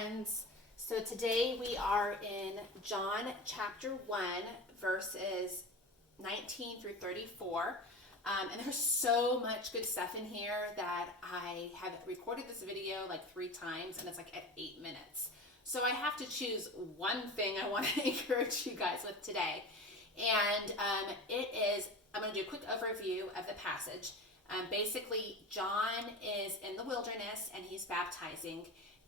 friends. So today we are in John chapter 1, verses 19 through 34. And there's so much good stuff in here that I have recorded this video like 3 times and it's like at 8 minutes. So I have to choose one thing I want to encourage you guys with today. And I'm going to do a quick overview of the passage. Basically, John is in the wilderness and he's baptizing.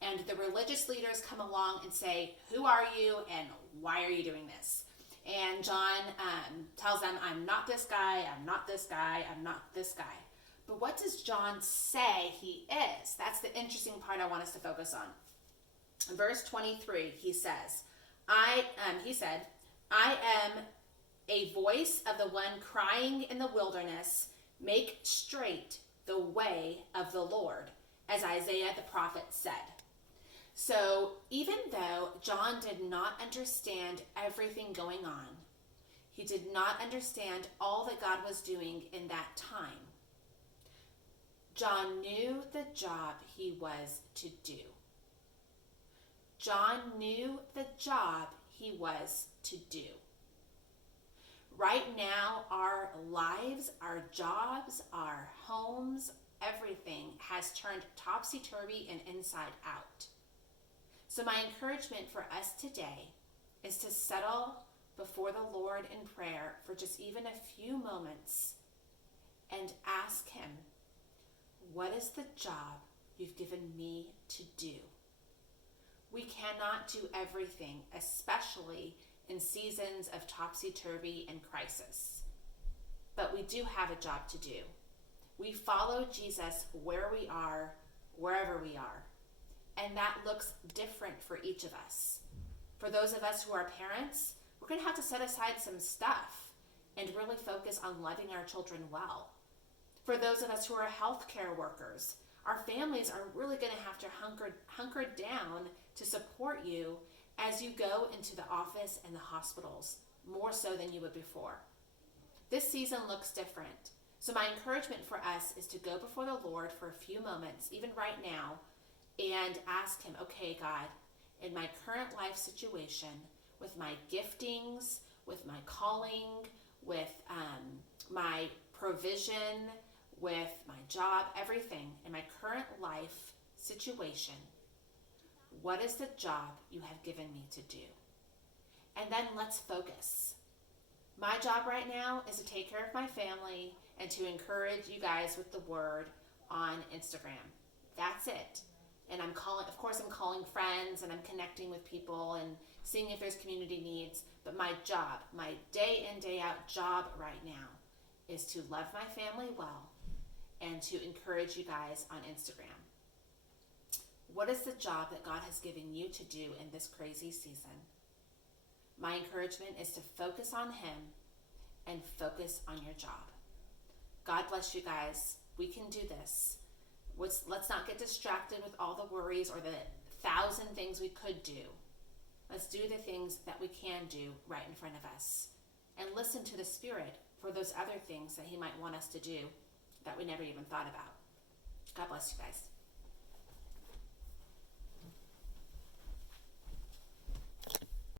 And the religious leaders come along and say, "Who are you and why are you doing this?" And John tells them, "I'm not this guy, I'm not this guy, I'm not this guy." But what does John say he is? That's the interesting part I want us to focus on. In verse 23, he says, he said, "I am a voice of the one crying in the wilderness, make straight the way of the Lord, as Isaiah the prophet said." So even though John did not understand everything going on, he did not understand all that God was doing in that time, John knew the job he was to do. John knew the job he was to do. Right now, our lives, our jobs, our homes, everything has turned topsy-turvy and inside out. So my encouragement for us today is to settle before the Lord in prayer for just even a few moments and ask him, what is the job you've given me to do? We cannot do everything, especially in seasons of topsy-turvy and crisis. But we do have a job to do. We follow Jesus where we are, wherever we are. And that looks different for each of us. For those of us who are parents, we're going to have to set aside some stuff and really focus on loving our children well. For those of us who are healthcare workers, our families are really going to have to hunker down to support you as you go into the office and the hospitals, more so than you would before. This season looks different. So my encouragement for us is to go before the Lord for a few moments, even right now, and ask him, okay, God, in my current life situation, with my giftings, with my calling, with my provision, with my job, everything, in my current life situation, what is the job you have given me to do? And then let's focus. My job right now is to take care of my family and to encourage you guys with the word on Instagram. That's it. And I'm calling friends and I'm connecting with people and seeing if there's community needs. But my job, my day in, day out job right now is to love my family well and to encourage you guys on Instagram. What is the job that God has given you to do in this crazy season? My encouragement is to focus on him and focus on your job. God bless you guys. We can do this. Let's not get distracted with all the worries or the 1,000 things we could do. Let's do the things that we can do right in front of us. And listen to the Spirit for those other things that he might want us to do that we never even thought about. God bless you guys.